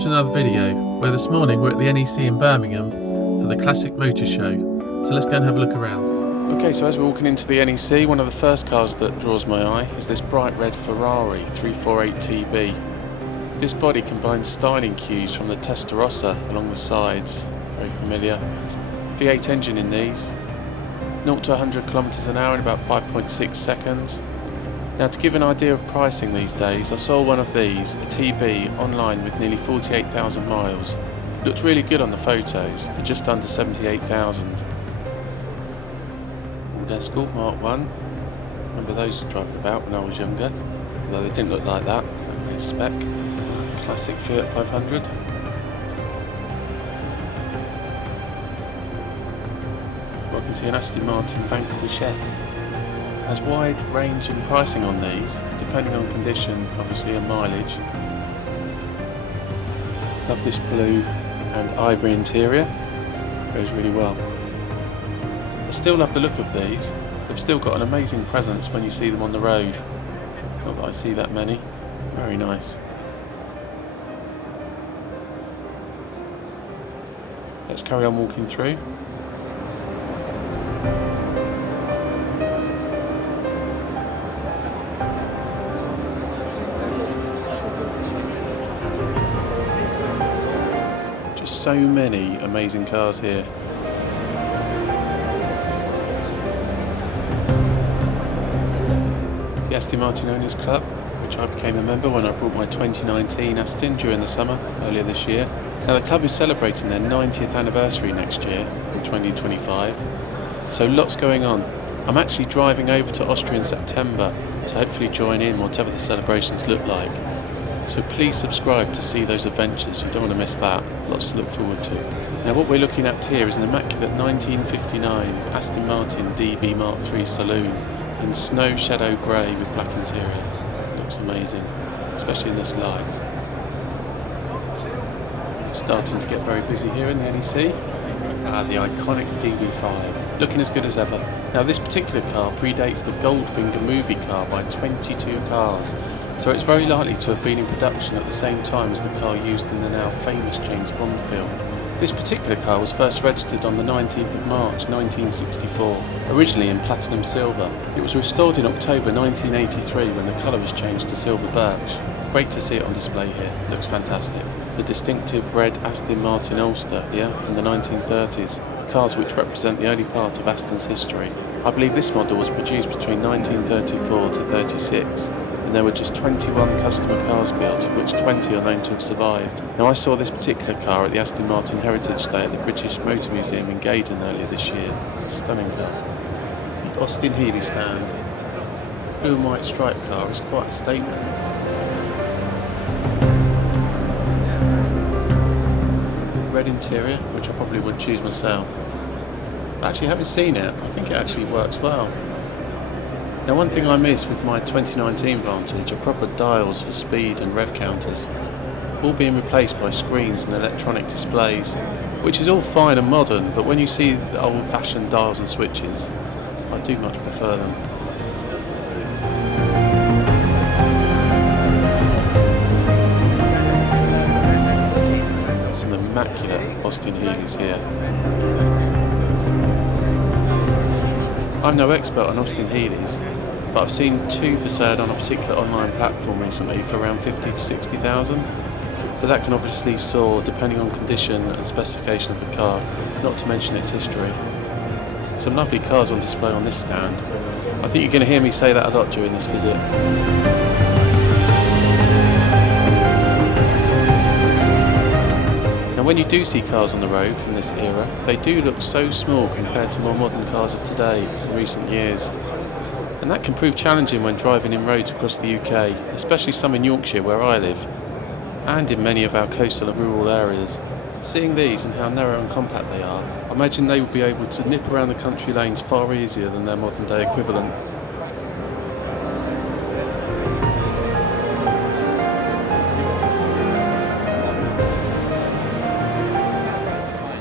to another video, where this morning we're at the NEC in Birmingham for the Classic Motor Show, so let's go and have a look around. Okay, so as we're walking into the NEC, one of the first cars that draws my eye is this bright red Ferrari 348TB. This body combines styling cues from the Testarossa along the sides, very familiar. V8 engine in these, 0 to 100 km an hour in about 5.6 seconds. Now, to give an idea of pricing these days, I saw one of these, a TB, online with nearly 48,000 miles. Looked really good on the photos for just under 78,000. Ford Escort Mark 1. Remember those driving about when I was younger, although they didn't look like that. Nice spec. Classic Fiat 500. Well, I can see an Aston Martin Vanquish S. Has wide range in pricing on these, depending on condition, obviously, and mileage. Love this blue and ivory interior, goes really well. I still love the look of these. They've still got an amazing presence when you see them on the road. Not that I see that many. Very nice. Let's carry on walking through. So many amazing cars here. The Aston Martin Owners Club, which I became a member when I brought my 2019 Aston during the summer earlier this year. Now, the club is celebrating their 90th anniversary next year in 2025, so lots going on. I'm actually driving over to Austria in September to hopefully join in whatever the celebrations look like. So please subscribe to see those adventures, you don't want to miss that, lots to look forward to. Now, what we're looking at here is an immaculate 1959 Aston Martin DB Mark III Saloon in snow shadow grey with black interior. Looks amazing, especially in this light. It's starting to get very busy here in the NEC. The iconic DB5, looking as good as ever. Now, this particular car predates the Goldfinger movie car by 22 cars. So it's very likely to have been in production at the same time as the car used in the now famous James Bond film. This particular car was first registered on the 19th of March 1964, originally in platinum silver. It was restored in October 1983 when the colour was changed to silver birch. Great to see it on display here, looks fantastic. The distinctive red Aston Martin Ulster here from the 1930s, cars which represent the early part of Aston's history. I believe this model was produced between 1934 to 36. And there were just 21 customer cars built, of which 20 are known to have survived. Now, I saw this particular car at the Aston Martin Heritage Day at the British Motor Museum in Gaydon earlier this year. Stunning car. The Austin Healey stand. Blue and white striped car is quite a statement. Red interior, which I probably would choose myself. I actually haven't seen it. I think it actually works well. Now, one thing I miss with my 2019 Vantage are proper dials for speed and rev counters, all being replaced by screens and electronic displays, which is all fine and modern, but when you see the old-fashioned dials and switches, I do much prefer them. Some immaculate Austin Healeys here. I'm no expert on Austin Healeys, but I've seen two for sale on a particular online platform recently for around 50 to 60,000. But that can obviously soar depending on condition and specification of the car, not to mention its history. Some lovely cars on display on this stand. I think you're going to hear me say that a lot during this visit. Now, when you do see cars on the road from this era, they do look so small compared to more modern cars of today in recent years. And that can prove challenging when driving in roads across the UK, especially some in Yorkshire where I live, and in many of our coastal and rural areas. Seeing these and how narrow and compact they are, I imagine they would be able to nip around the country lanes far easier than their modern day equivalent.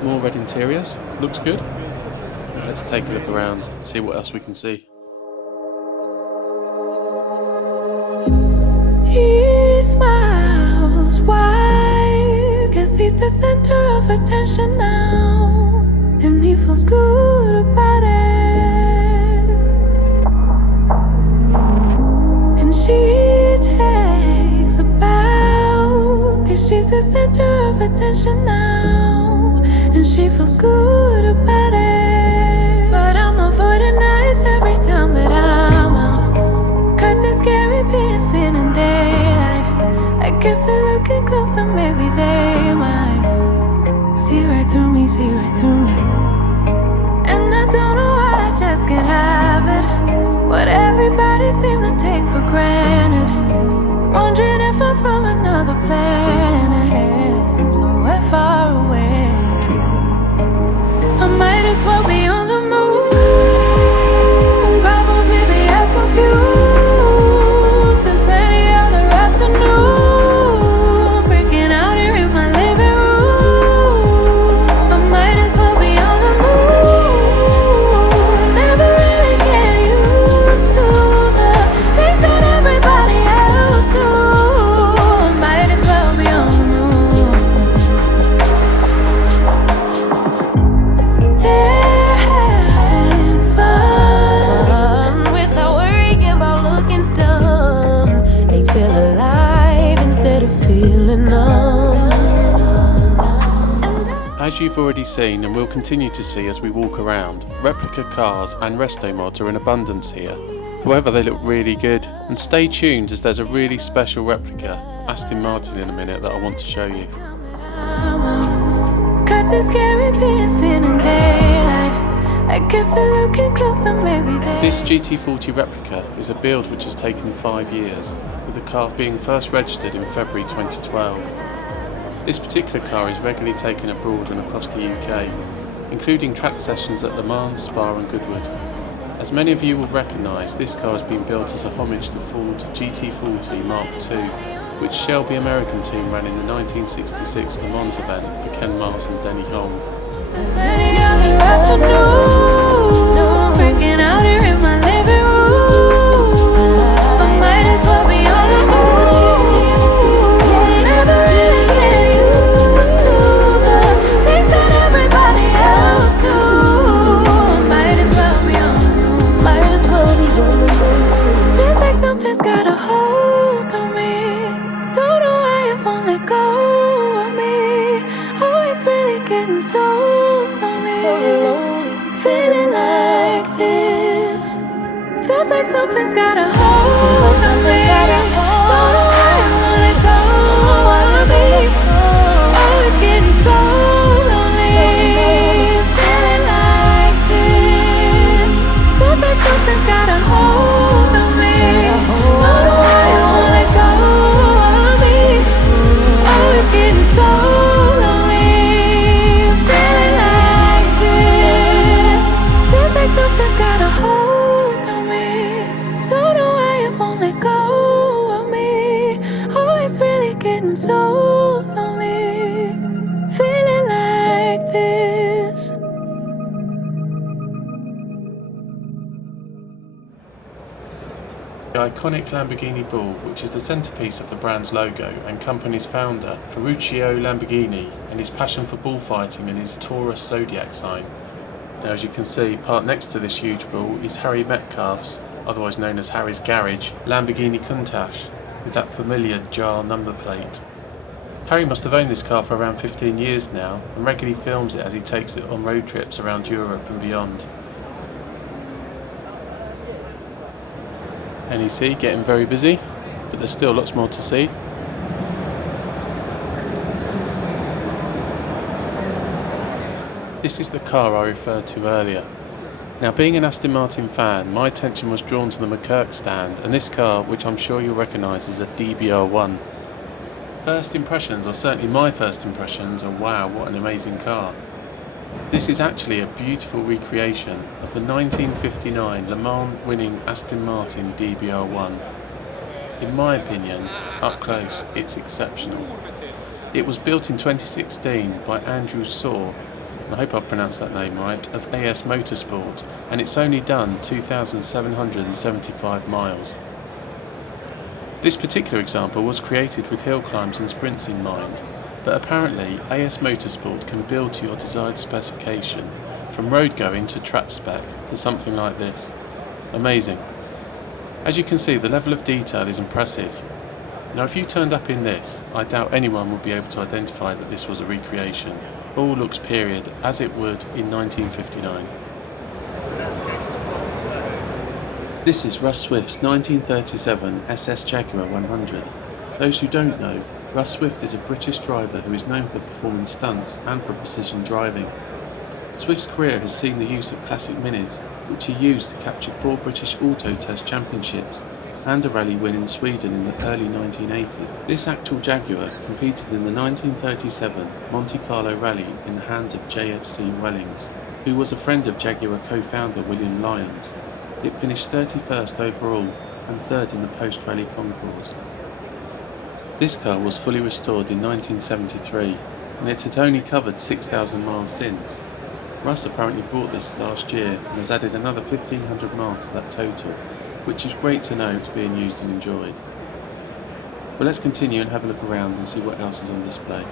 More red interiors, looks good. Now let's take a look around, see what else we can see. He smiles wide. he's the center of attention now, and he feels good about it. And she takes a bow, 'cause she's the center of attention now, and she feels good about it. But I'm avoiding nights every time that I'm out, 'cause it's scary being seen in daylight. Like if they're looking close, then maybe they might see right through me, see right through me. And I don't know why I just can't have it, what everybody seem to take for granted. Wondering if I'm from another planet, somewhere far away. I might as well be on the moon, probably be as confused as any other afternoon, freaking out here in my living room. I might as well be on the moon, never really get used to the things that everybody else do. I might as well be on the moon. They're having fun without worrying about looking dumb. They feel alive instead of feeling numb. As you've already seen and will continue to see as we walk around, replica cars and resto mods are in abundance here. However, they look really good, and stay tuned as there's a really special replica Aston Martin in a minute that I want to show you. 'Cause it's scary being seen in daylight. Like if they're looking close, then maybe they. This GT40 replica is a build which has taken 5 years, with the car being first registered in February 2012. This particular car is regularly taken abroad and across the UK, including track sessions at Le Mans, Spa and Goodwood. As many of you will recognise, this car has been built as a homage to Ford GT40 Mark II, which Shelby American team ran in the 1966 Le Mans event for Ken Miles and Denny Hulme. As any other afternoon, freaking out here in my living room. I might as well be on the moon, never really get used to the things that everybody else do. I might as well be on the moon, might as well be on the moon. Feels like something's got a hold on me, don't know why it won't let go of me. Always really getting so lonely, feeling like this. Feels like something's got a hold on me, don't know why I won't let go of me. Always getting so lonely, feeling like this. Feels like something's got a hold on me, don't know why I won't let go of me. Always getting so lonely, feeling like this. Feels like something's got a hold on me, don't know why it won't let go of me. Always really getting so lonely, feeling like this. The iconic Lamborghini Bull, which is the centrepiece of the brand's logo and company's founder, Ferruccio Lamborghini, and his passion for bullfighting and his Taurus zodiac sign. Now, as you can see, parked next to this huge bull is Harry Metcalf's, otherwise known as Harry's Garage, Lamborghini Countach, with that familiar jar number plate. Harry must have owned this car for around 15 years now, and regularly films it as he takes it on road trips around Europe and beyond. NEC getting very busy, but there's still lots more to see. This is the car I referred to earlier. Now, being an Aston Martin fan, my attention was drawn to the McKirk stand and this car, which I'm sure you'll recognise as a DBR1. First impressions, or certainly my first impressions, are wow, what an amazing car. This is actually a beautiful recreation of the 1959 Le Mans winning Aston Martin DBR1. In my opinion, up close, it's exceptional. It was built in 2016 by Andrew Saw, I hope I've pronounced that name right, of AS Motorsport, and it's only done 2,775 miles. This particular example was created with hill climbs and sprints in mind, But apparently AS Motorsport can build to your desired specification, from road going to track spec to something like this. Amazing. As you can see, the level of detail is impressive. Now if you turned up in this, I doubt anyone would be able to identify that this was a recreation. All looks period, as it would in 1959. This is Russ Swift's 1937 SS Jaguar 100. Those who don't know, Russ Swift is a British driver who is known for performing stunts and for precision driving. Swift's career has seen the use of classic minis, which he used to capture 4 British Auto Test Championships and a rally win in Sweden in the early 1980s. This actual Jaguar competed in the 1937 Monte Carlo Rally in the hands of JFC Wellings, who was a friend of Jaguar co-founder William Lyons. It finished 31st overall and 3rd in the post-rally concours. This car was fully restored in 1973, and it had only covered 6,000 miles since. Russ apparently bought this last year and has added another 1,500 miles to that total, which is great to know it's being used and enjoyed. But let's continue and have a look around and see what else is on display.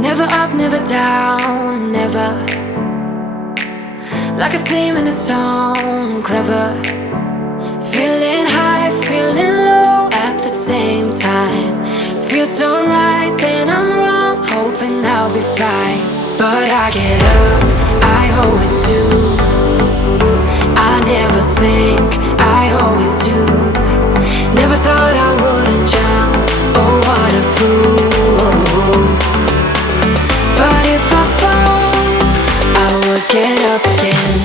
Never up, never down, never. Like a theme in a song, clever. Feeling high, feeling low at the same time. Feels so right, then I'm wrong, hoping I'll be fine. But I get up, I always do. I never think, I always do. Never thought I wouldn't jump, oh what a fool. But if I fall, I would get up again.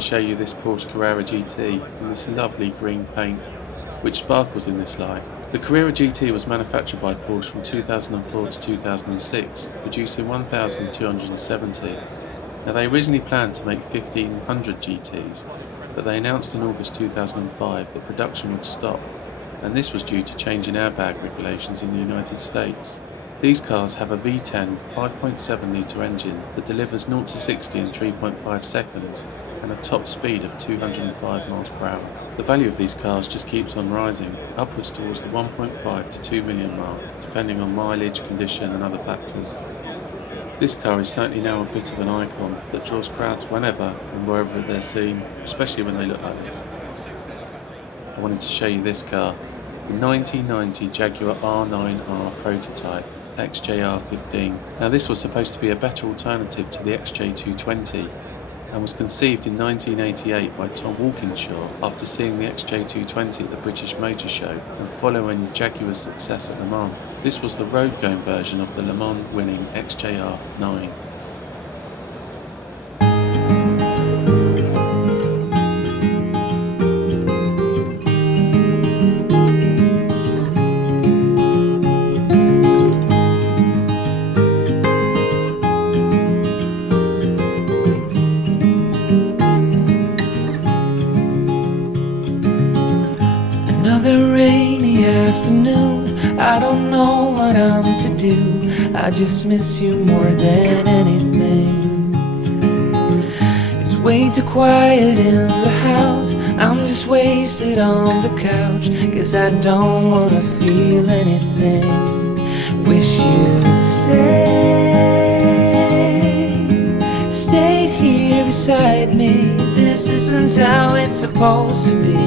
Show you this Porsche Carrera GT in this lovely green paint, which sparkles in this light. The Carrera GT was manufactured by Porsche from 2004 to 2006, producing 1,270. Now they originally planned to make 1,500 GTs, but they announced in August 2005 that production would stop, and this was due to change in airbag regulations in the United States. These cars have a V10 5.7 litre engine that delivers 0 to 60 in 3.5 seconds and a top speed of 205 miles per hour. The value of these cars just keeps on rising, upwards towards the 1.5 to 2 million mark, depending on mileage, condition and other factors. This car is certainly now a bit of an icon that draws crowds whenever and wherever they're seen, especially when they look like this. I wanted to show you this car, the 1990 Jaguar R9R prototype, XJR15. Now this was supposed to be a better alternative to the XJ220 and was conceived in 1988 by Tom Walkinshaw after seeing the XJ220 at the British Motor Show and following Jaguar's success at Le Mans. This was the road-going version of the Le Mans winning XJR9. Another rainy afternoon, I don't know what I'm to do. I just miss you more than anything. It's way too quiet in the house, I'm just wasted on the couch. Guess I don't wanna feel anything. Wish you'd stayed here beside me. This isn't how it's supposed to be.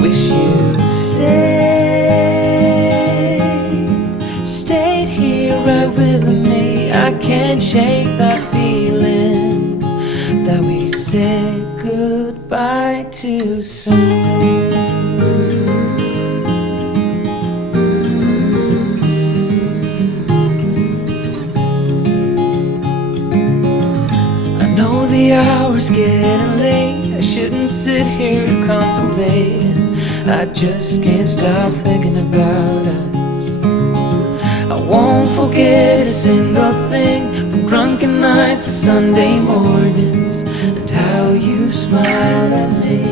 Wish you'd stayed here right with me. I can't shake that feeling that we said goodbye too soon. I know the hour's getting late, I shouldn't sit here contemplating. I just can't stop thinking about us. I won't forget a single thing, from drunken nights to Sunday mornings, and how you smile at me.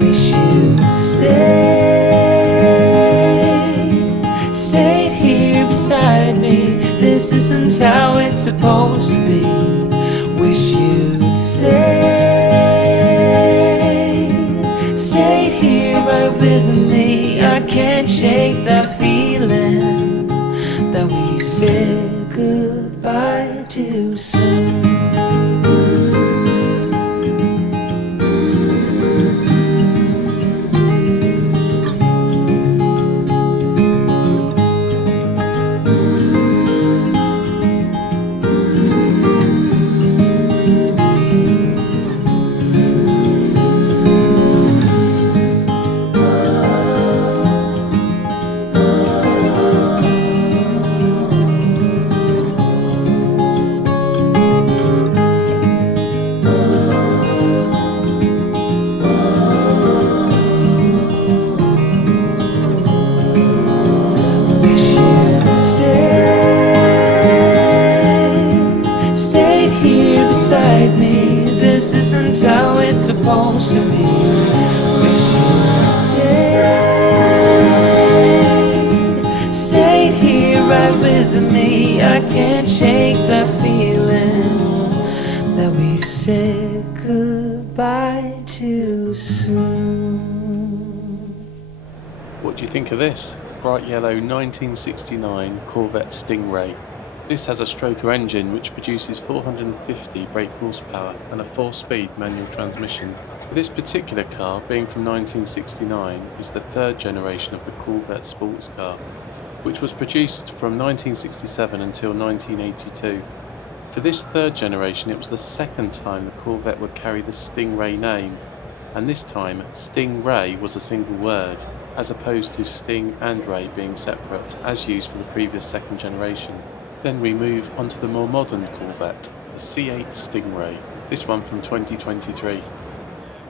Wish you'd stayed here beside me. This isn't how it's supposed to be. Wish you'd stayed here right with me. I can't shake that feeling that we said goodbye too soon. This isn't how it's supposed to be. Wish you'd stayed here right with me. I can't shake that feeling that we said goodbye too soon. What do you think of this? Bright yellow 1969 Corvette Stingray. This has a stroker engine which produces 450 brake horsepower and a 4-speed manual transmission. This particular car, being from 1969, is the third generation of the Corvette sports car, which was produced from 1967 until 1982. For this third generation, it was the second time the Corvette would carry the Stingray name, and this time Stingray was a single word, as opposed to Sting and Ray being separate, as used for the previous second generation. Then we move on to the more modern Corvette, the C8 Stingray, this one from 2023.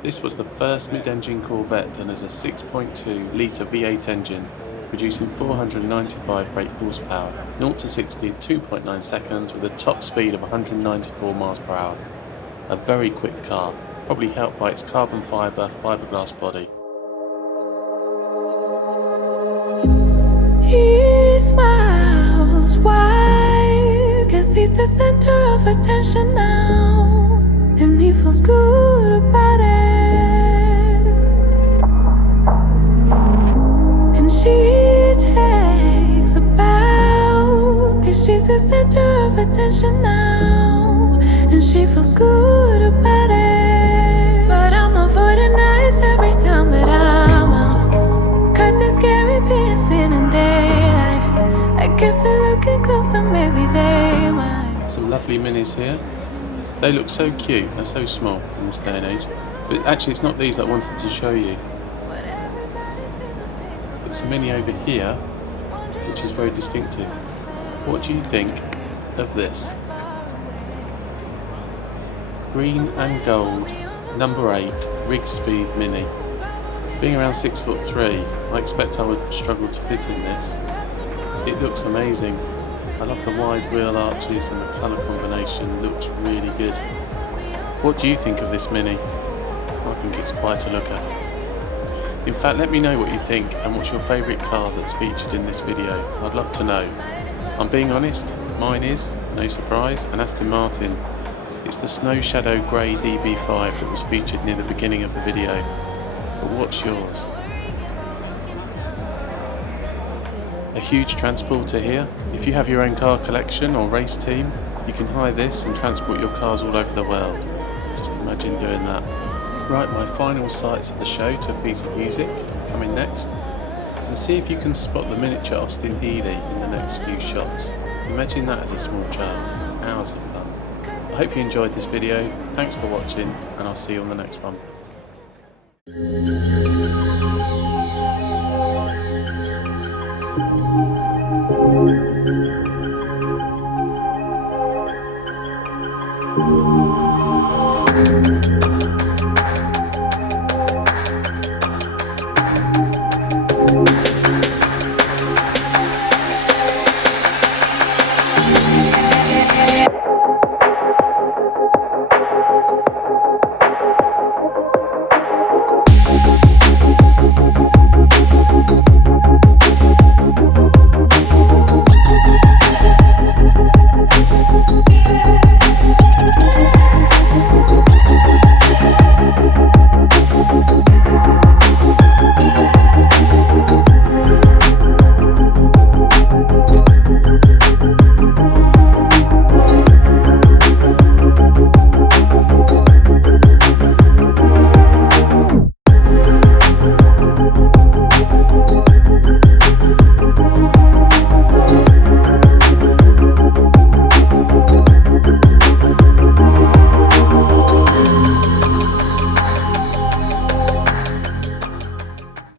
This was the first mid-engine Corvette and has a 6.2 litre V8 engine, producing 495 brake horsepower, 0 to 60 in 2.9 seconds with a top speed of 194 miles per hour. A very quick car, probably helped by its carbon fibre fiberglass body. He smiles wide, 'cause he's the center of attention now, and he feels good about it. And she takes a bow, 'cause she's the center of attention now, and she feels good about it. But I'm avoiding eyes every time that I'm out, 'cause it's scary being seen in daylight. Like if they're looking close, then maybe they might. Some lovely minis here. They look so cute and so small in this day and age. But actually it's not these that I wanted to show you. It's a mini over here, which is very distinctive. What do you think of this? Green and gold, number 8, rig speed mini. Being around 6'3", I expect I would struggle to fit in this. It looks amazing. I love the wide wheel arches and the colour combination, looks really good. What do you think of this Mini? I think it's quite a looker. In fact, let me know what you think and what's your favourite car that's featured in this video. I'd love to know. I'm being honest, mine is, no surprise, an Aston Martin. It's the Snow Shadow Grey DB5 that was featured near the beginning of the video. But what's yours? A huge transporter here. If you have your own car collection or race team, you can hire this and transport your cars all over the world. Just imagine doing that. Right, my final sights of the show to a piece of music coming next. And see if you can spot the miniature Austin Healey in the next few shots. Imagine that as a small child. Hours of fun. I hope you enjoyed this video. Thanks for watching, and I'll see you on the next one.